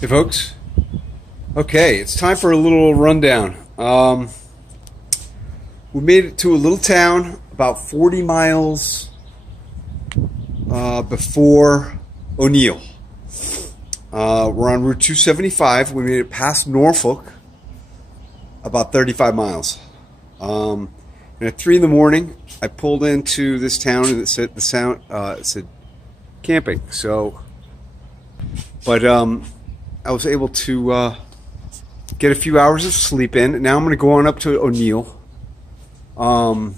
Hey folks, okay, it's time for a little rundown. We made it to a little town about 40 miles before O'Neill. We're on Route 275. We made it past Norfolk, about 35 miles. And at 3 in the morning, I pulled into this town and it said camping. So, but I was able to get a few hours of sleep in. Now I'm going to go on up to O'Neill. The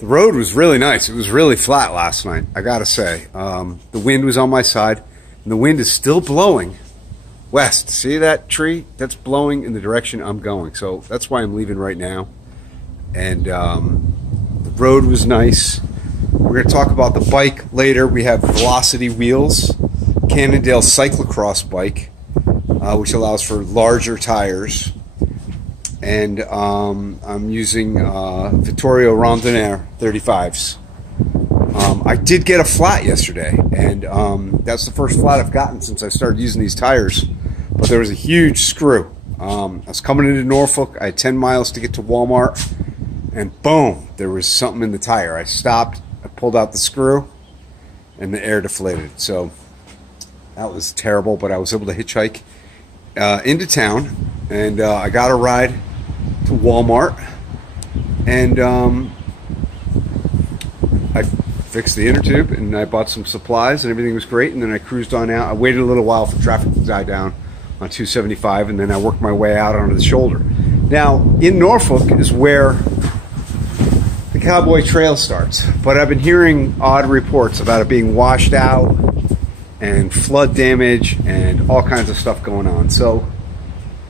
road was really nice. It was really flat last night, I gotta say. The wind was on my side, and the wind is still blowing west. See that tree? That's blowing in the direction I'm going. So that's why I'm leaving right now. And the road was nice. We're going to talk about the bike later. We have Velocity wheels, Cannondale cyclocross bike, which allows for larger tires. And I'm using Vittorio Rondinair 35s. I did get a flat yesterday, and that's the first flat I've gotten since I started using these tires. But there was a huge screw. I was coming into Norfolk. I had 10 miles to get to Walmart, and boom, there was something in the tire. I stopped, I pulled out the screw, and the air deflated. So that was terrible, but I was able to hitchhike into town, and I got a ride to Walmart, and I fixed the inner tube, and I bought some supplies, and everything was great. And then I cruised on out. I waited a little while for traffic to die down on 275, and then I worked my way out onto the shoulder. Now, in Norfolk is where the Cowboy Trail starts, but I've been hearing odd reports about it being washed out and flood damage and all kinds of stuff going on. So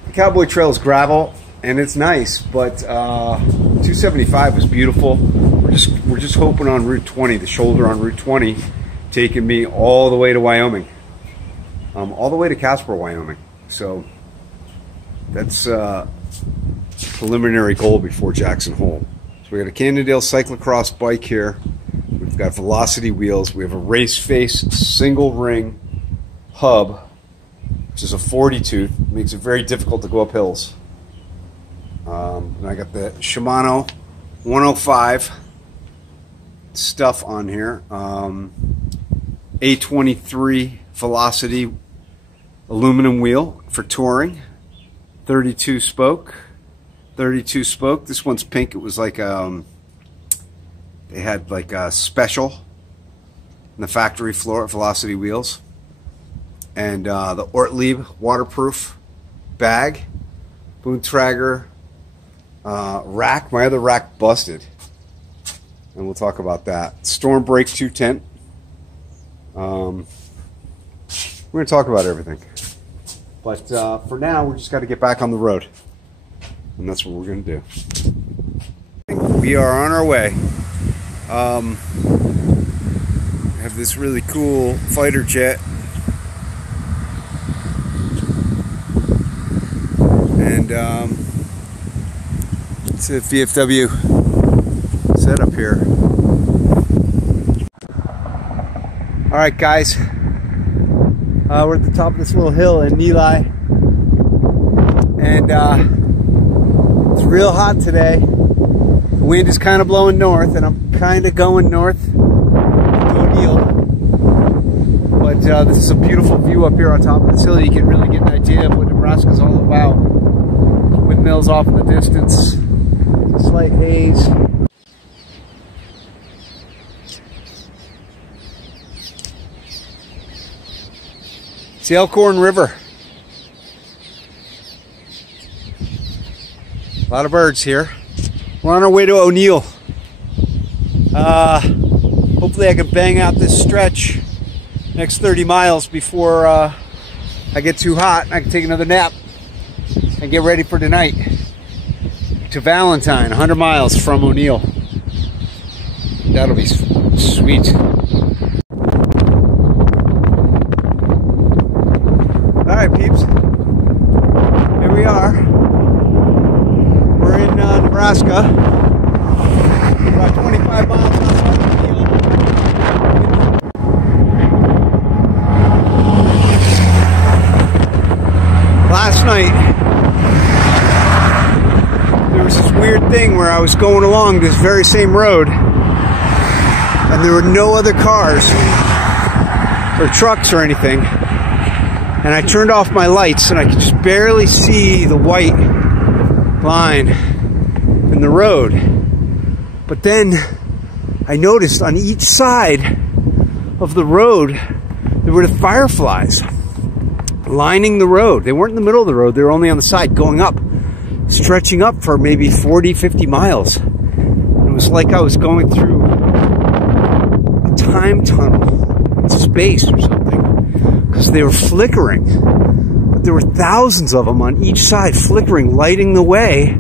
the Cowboy Trail is gravel and it's nice, but 275 was beautiful. We're just hoping on Route 20, the shoulder on Route 20, taking me all the way to Wyoming, all the way to Casper, Wyoming. So that's a preliminary goal before Jackson Hole. So we got a Cannondale cyclocross bike here. We've got Velocity wheels. We have a race face single ring hub, which is a 40 tooth. Makes it very difficult to go up hills. And I got the Shimano 105 stuff on here. A23 Velocity aluminum wheel for touring. 32 spoke. 32 spoke. This one's pink. It was like they had like a special in the factory floor at Velocity wheels. And the Ortlieb waterproof bag, Boontrager rack. My other rack busted, and we'll talk about that. Storm Break 2 tent. We're going to talk about everything, but for now we just got to get back on the road, and that's what we're going to do. We are on our way. We have this really cool fighter jet, and it's a VFW setup here. All right, guys, we're at the top of this little hill in Neligh, and it's real hot today. The wind is kind of blowing north, and I'm kind of going north to O'Neill. But this is a beautiful view up here on top of this hill. You can really get an idea of what Nebraska is all about. Windmills off in the distance, slight haze. It's the Elkhorn River. A lot of birds here. We're on our way to O'Neill. Hopefully I can bang out this stretch next 30 miles before I get too hot and I can take another nap and get ready for tonight. To Valentine, 100 miles from O'Neill. That'll be sweet. Alright, peeps. Here we are. We're in Nebraska. About 25 miles outside of O'Neill. thing where I was going along this very same road, and there were no other cars or trucks or anything. And I turned off my lights, and I could just barely see the white line in the road. But then I noticed on each side of the road there were the fireflies lining the road. They weren't in the middle of the road, they were only on the side, going up, stretching up for maybe 40, 50 miles. It was like I was going through a time tunnel in space or something, because they were flickering. But there were thousands of them on each side, flickering, lighting the way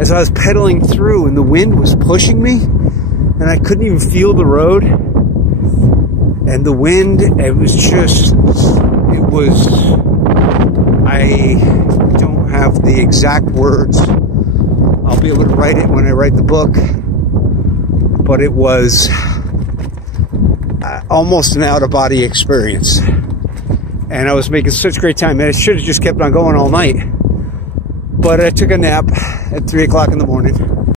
as I was pedaling through, and the wind was pushing me, and I couldn't even feel the road. And the wind, it was, I don't have the exact words. I'll be able to write it when I write the book. But it was almost an out-of-body experience. And I was making such great time. And I should have just kept on going all night. But I took a nap at 3 o'clock in the morning.